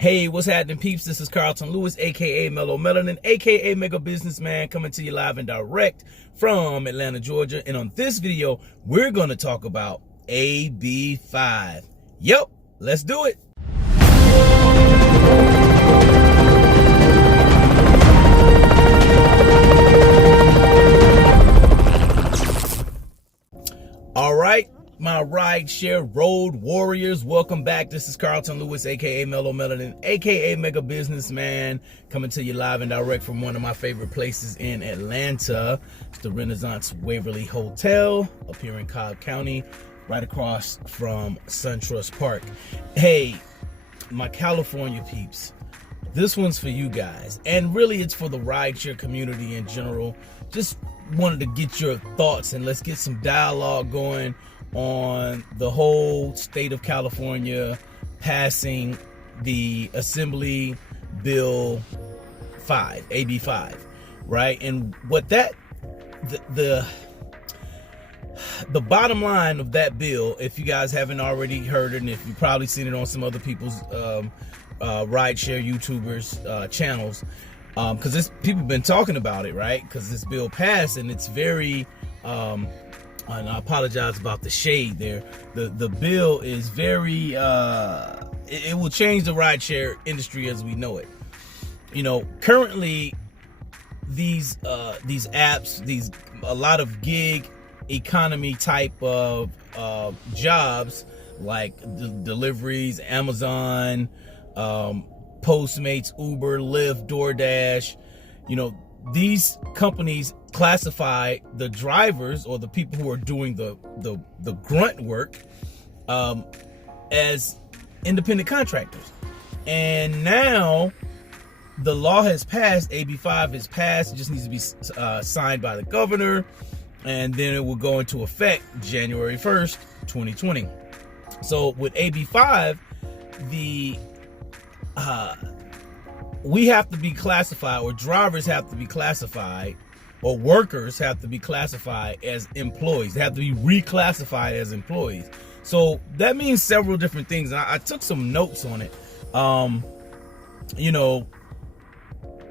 Hey, what's happening, peeps? This is Carlton Lewis, aka Mellow Melanin, aka Mega Businessman, coming to you live and direct from Atlanta, Georgia. And on this video, we're going to talk about AB5. Yep, let's do it. All right, my rideshare road warriors, welcome back. This is Carlton Lewis, aka Mellow Melanin, aka Mega Businessman, coming to you live and direct from one of my favorite places in Atlanta. It's the Renaissance Waverly Hotel up here in Cobb County, right across from SunTrust Park. Hey, my California peeps, this one's for you guys, and really it's for the rideshare community in general. Just wanted to get your thoughts and let's get some dialogue going on the whole state of California passing the Assembly Bill 5, AB5, right? And what that, the bottom line of that bill, if you guys haven't already heard it, and if you've probably seen it on some other people's rideshare YouTubers channels, because people have been talking about it, right? Because this bill passed, and it's very and I apologize about the shade there. The bill is very it will change the rideshare industry as we know it. You know, currently these apps, a lot of gig economy type of jobs like deliveries, Amazon, Postmates, Uber, Lyft, DoorDash, you know, these companies classify the drivers or the people who are doing the grunt work as independent contractors. And now the law has passed, AB5 has passed, it just needs to be signed by the governor, and then it will go into effect January 1st, 2020. So with AB5, we have to be classified, or drivers have to be classified, or workers have to be classified as employees. They have to be reclassified as employees. So that means several different things. I took some notes on it. You know,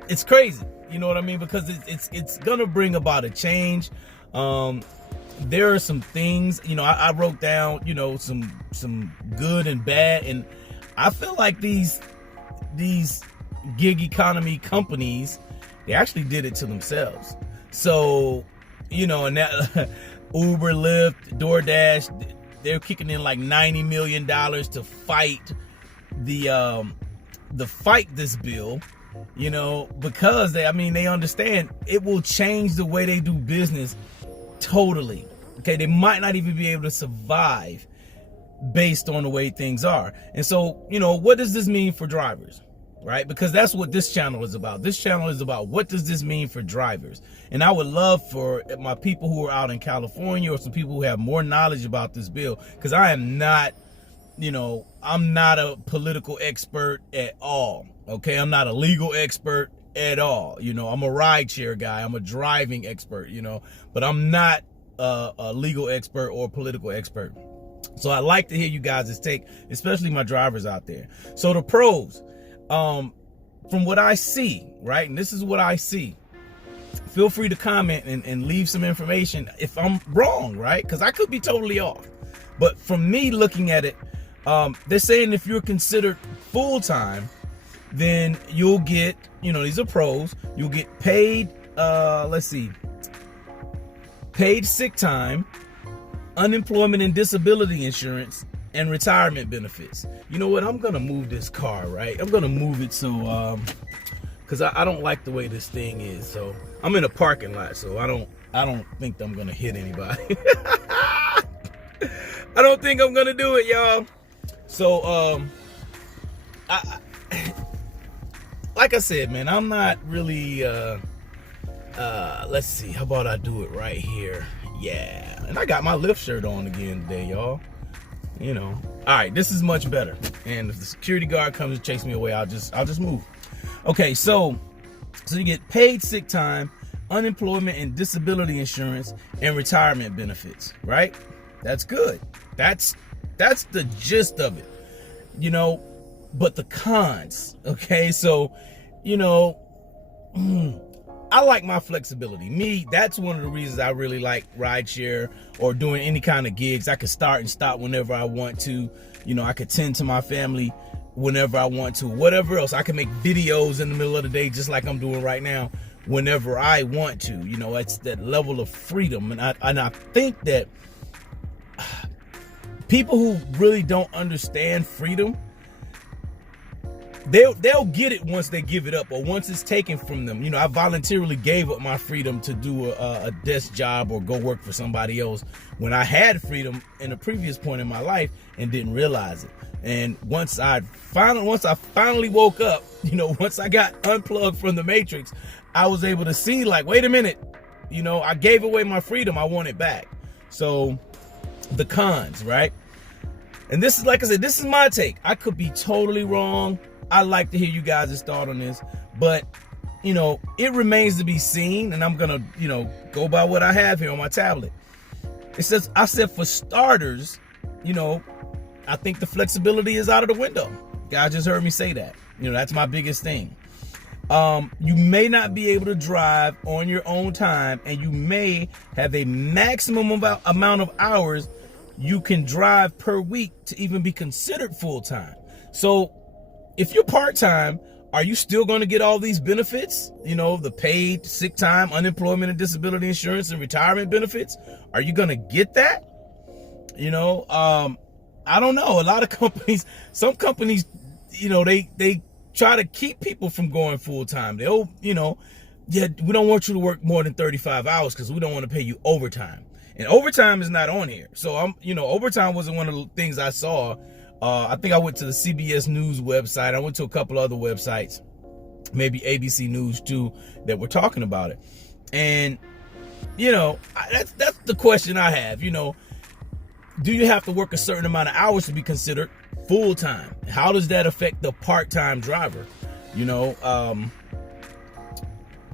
it's crazy. You know what I mean? Because it's gonna bring about a change. There are some things, you know, I wrote down, you know, some good and bad, and I feel like these gig economy companies, they actually did it to themselves. So, you know, and that Uber, Lyft, DoorDash, they're kicking in like $90 million to fight fight this bill, you know, because they understand it will change the way they do business totally. Okay, they might not even be able to survive based on the way things are. And so, you know, what does this mean for drivers? Right? Because that's what this channel is about. This channel is about what does this mean for drivers? And I would love for my people who are out in California, or some people who have more knowledge about this bill, because I am not, you know, I'm not a political expert at all. Okay, I'm not a legal expert at all. You know, I'm a rideshare guy. I'm a driving expert, you know, but I'm not a legal expert or political expert. So I like to hear you guys' take, especially my drivers out there. So the pros, from what I see, right, and this is what I see, feel free to comment and leave some information if I'm wrong, right, because I could be totally off. But from me looking at it, they're saying if you're considered full-time, then you'll get, you know, these are pros, you'll get paid, paid sick time, unemployment and disability insurance, and retirement benefits. You know what? I'm gonna move this car, right? I'm gonna move it so because I don't like the way this thing is. So I'm in a parking lot, so I don't think I'm gonna hit anybody. I don't think I'm gonna do it, y'all. So like I said, man, I'm not really let's see, how about I do it right here? Yeah, and I got my Lyft shirt on again today, y'all. You know, all right, this is much better. And if the security guard comes and chase me away, I'll just move. Okay, so you get paid sick time, unemployment and disability insurance, and retirement benefits, right? That's good. That's the gist of it. You know, But the cons, okay? So, you know, I like my flexibility. That's one of the reasons I really like rideshare or doing any kind of gigs. I could start and stop whenever I want to. You know, I could tend to my family whenever I want to. Whatever else, I can make videos in the middle of the day just like I'm doing right now whenever I want to. You know, it's that level of freedom. And I think that people who really don't understand freedom, they'll get it once they give it up, or once it's taken from them. You know, I voluntarily gave up my freedom to do a desk job or go work for somebody else when I had freedom in a previous point in my life and didn't realize it. And once I finally woke up, you know, once I got unplugged from the matrix, I was able to see, like, wait a minute, you know, I gave away my freedom, I want it back. So the cons, right? And this is, like I said, this is my take. I could be totally wrong. I'd like to hear you guys' thought on this, but, you know, it remains to be seen, and I'm gonna, you know, go by what I have here on my tablet. It says, I said, for starters, you know, I think the flexibility is out of the window. Guys just heard me say that. You know, that's my biggest thing. You may not be able to drive on your own time, and you may have a maximum amount of hours you can drive per week to even be considered full-time. So if you're part-time, are you still going to get all these benefits? You know, the paid sick time, unemployment and disability insurance, and retirement benefits. Are you going to get that? You know, I don't know. A lot of companies, some companies, you know, they try to keep people from going full-time. They'll, you know, yeah, we don't want you to work more than 35 hours because we don't want to pay you overtime. And overtime is not on here. So you know, overtime wasn't one of the things I saw. I think I went to the CBS News website. I went to a couple other websites, maybe ABC News too, that were talking about it. And, you know, that's the question I have. You know, do you have to work a certain amount of hours to be considered full-time? How does that affect the part-time driver? You know,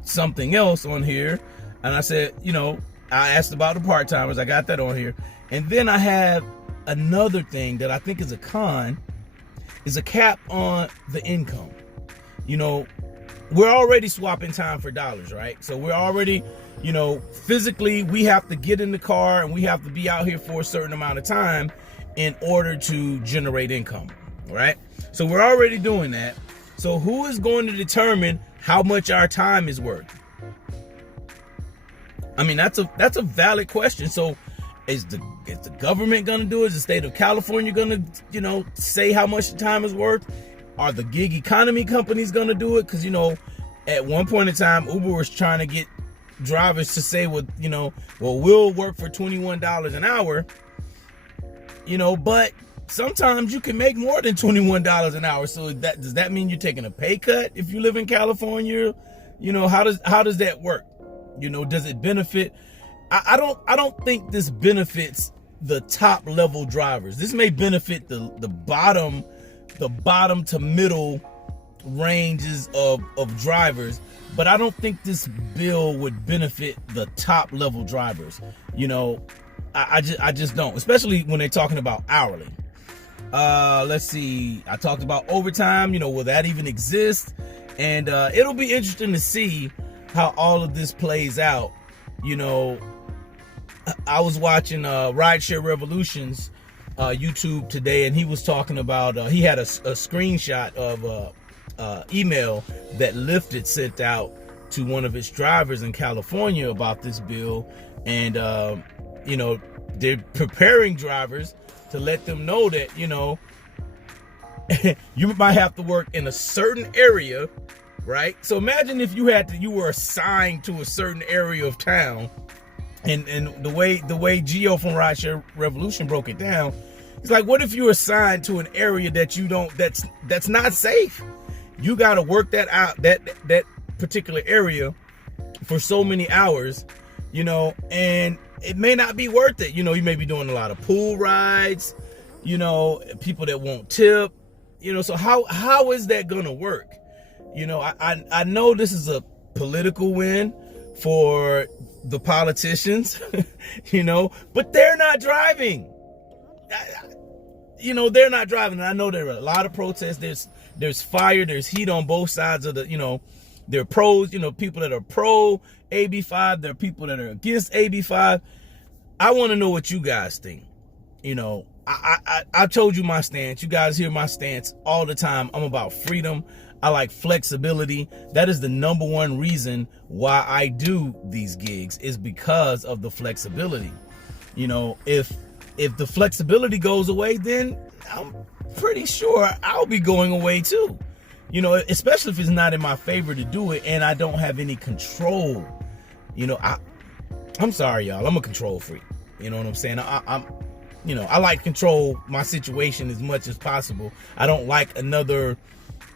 something else on here. And I said, you know, I asked about the part-timers. I got that on here. And then I have another thing that I think is a con, is a cap on the income. You know, we're already swapping time for dollars, right? So we're already, you know, physically we have to get in the car and we have to be out here for a certain amount of time in order to generate income, right? So we're already doing that. So who is going to determine how much our time is worth? I mean, that's a valid question. So is the government going to do it? Is the state of California going to, you know, say how much the time is worth? Are the gig economy companies going to do it? Because, you know, at one point in time, Uber was trying to get drivers to say, well, you know, well, we'll work for $21 an hour, you know, but sometimes you can make more than $21 an hour. So does that mean you're taking a pay cut if you live in California? You know, how does that work? You know, does it benefit? I don't think this benefits the top level drivers. This may benefit the bottom to middle ranges of drivers, but I don't think this bill would benefit the top level drivers. You know, I just don't, especially when they're talking about hourly. Let's see. I talked about overtime. You know, will that even exist? And it'll be interesting to see how all of this plays out. You know, I was watching Rideshare Revolution's YouTube today, and he was talking about, he had a screenshot of email that Lyft had sent out to one of its drivers in California about this bill. And, you know, they're preparing drivers to let them know that, you know, you might have to work in a certain area, right? So imagine if you were assigned to a certain area of town, and the way Gio from Rideshare Revolution broke it down, it's like, what if you're assigned to an area that that's not safe? You got to work that out, that particular area for so many hours, you know, and it may not be worth it. You know, you may be doing a lot of pool rides, you know, people that won't tip, you know, so how is that going to work? You know, I know this is a political win for the politicians, you know, but they're not driving. they're not driving. And I know there are a lot of protests. There's fire. There's heat on both sides of the, there are pros, people that are pro AB5. There are people that are against AB5. I want to know what you guys think. I told you my stance. You guys hear my stance all the time. I'm about freedom. I like flexibility. That is the number one reason why I do these gigs, is because of the flexibility. If the flexibility goes away, then I'm pretty sure I'll be going away too. Especially if it's not in my favor to do it and I don't have any control. I'm sorry, y'all. I'm a control freak. You know what I'm saying? I like to control my situation as much as possible. I don't like another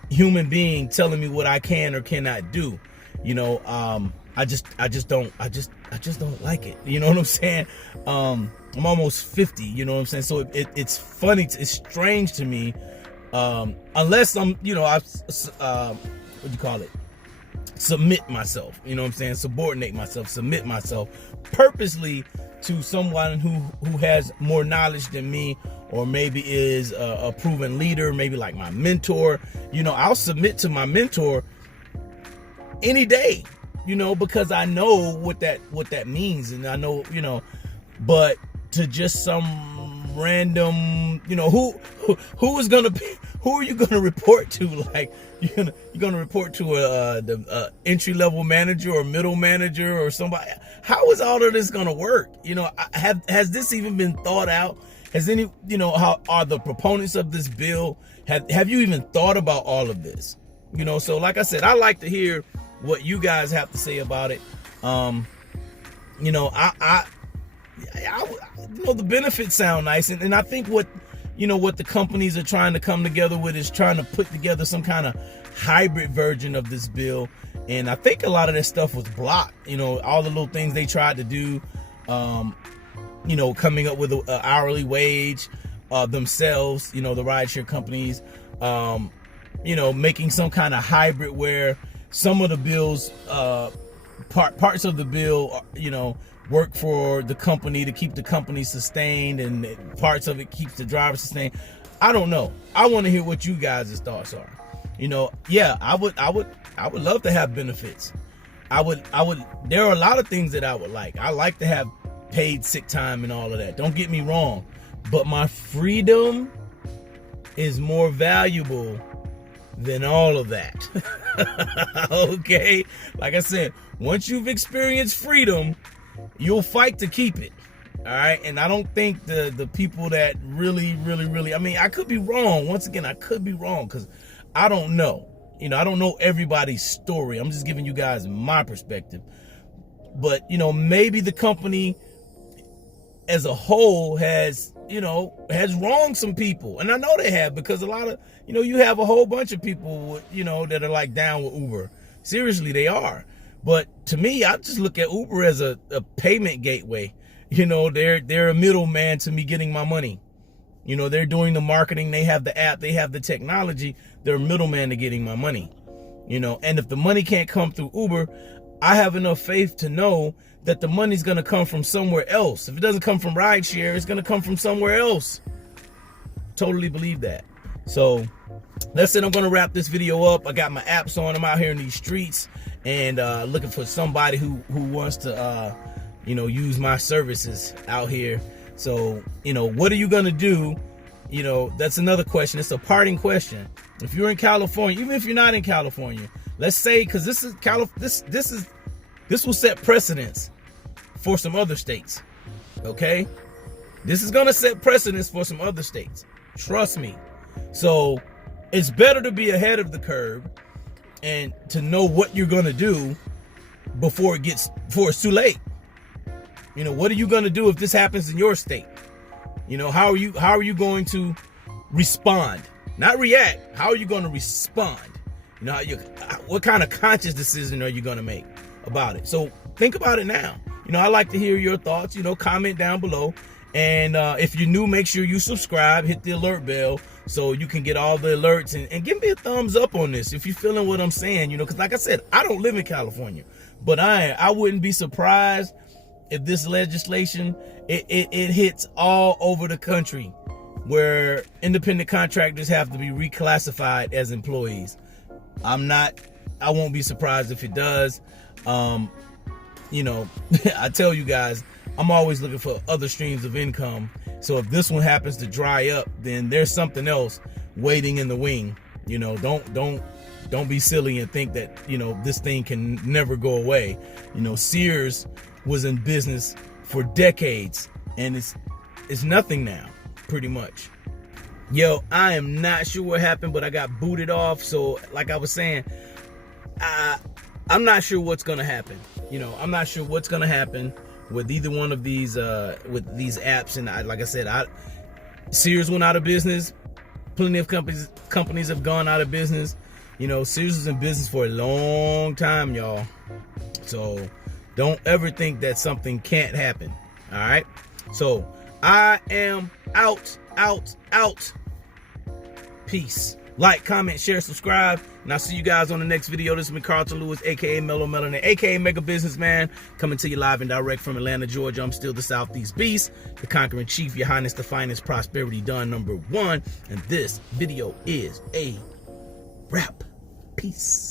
human being telling me what I can or cannot do. I just don't like it. You know what I'm saying? I'm almost 50, you know what I'm saying? So it's funny, it's strange to me, unless I'm, what do you call it? Submit myself, you know what I'm saying? Subordinate myself, submit myself purposely to someone who has more knowledge than me, or maybe is a proven leader, maybe like my mentor. I'll submit to my mentor any day, because I know what that means, and I know, but to just some random, who are you gonna report to? Like, you're gonna report to the entry level manager or middle manager or somebody? How is all of this gonna work? Has this even been thought out? Has any, how are the proponents of this bill? Have you even thought about all of this? So like I said, I like to hear what you guys have to say about it. The benefits sound nice, and I think what the companies are trying to come together with is trying to put together some kind of hybrid version of this bill. And I think a lot of that stuff was blocked. All the little things they tried to do, coming up with an hourly wage themselves, the rideshare companies, making some kind of hybrid where some of the bills, parts of the bill, work for the company to keep the company sustained, and parts of it keeps the driver sustained. I don't know. I want to hear what you guys' thoughts are. I would love to have benefits. There are a lot of things that I would like. I like to have paid sick time and all of that. Don't get me wrong, but my freedom is more valuable than all of that. Okay? Like I said, once you've experienced freedom, you'll fight to keep it. All right? And I don't think the people that really, I could be wrong. Once again, I could be wrong, because I don't know. I don't know everybody's story. I'm just giving you guys my perspective. But, maybe the company as a whole has wronged some people. And I know they have, because a lot of, you have a whole bunch of people, that are like down with Uber. Seriously, they are. But to me, I just look at Uber as a payment gateway. They're a middleman to me getting my money. They're doing the marketing. They have the app. They have the technology. They're a middleman to getting my money. And if the money can't come through Uber, I have enough faith to know that the money's going to come from somewhere else. If it doesn't come from rideshare, it's going to come from somewhere else. Totally believe that. So that's it. I'm going to wrap this video up. I got my apps on. I'm out here in these streets and looking for somebody who wants to, use my services out here. So, what are you going to do? That's another question. It's a parting question. If you're in California, even if you're not in California, let's say, because this will set precedence for some other states. Okay? This is going to set precedence for some other states. Trust me. So it's better to be ahead of the curve and to know what you're going to do before it's too late. What are you going to do if this happens in your state? How are you going to respond? Not react. How are you going to respond? What kind of conscious decision are you going to make about it? So think about it now. I like to hear your thoughts. Comment down below. And if you're new, make sure you subscribe, hit the alert bell so you can get all the alerts, and give me a thumbs up on this if you're feeling what I'm saying, because like I said, I don't live in California, but I wouldn't be surprised if this legislation, it hits all over the country. where independent contractors have to be reclassified as employees. I won't be surprised if it does. You know, I tell you guys, I'm always looking for other streams of income. So if this one happens to dry up, then there's something else waiting in the wing. You know, don't be silly and think that, you know, this thing can never go away. You know, Sears was in business for decades, and it's nothing now, pretty much. Yo, I am not sure what happened, but I got booted off. So like I was saying, I'm not sure what's gonna happen. You know, I'm not sure what's gonna happen with either one of these apps. And like I said, Sears went out of business. Plenty of companies have gone out of business. You know, Sears was in business for a long time, y'all. So don't ever think that something can't happen. All right. So I am out. Peace. Like, comment, share, subscribe, and I'll see you guys on the next video. This has been Carlton Lewis, aka Mellow Melanin, aka Mega Businessman, coming to you live and direct from Atlanta, Georgia. I'm still the Southeast Beast, the Conquering Chief, Your Highness, the finest, prosperity done #1, and this video is a wrap. Peace.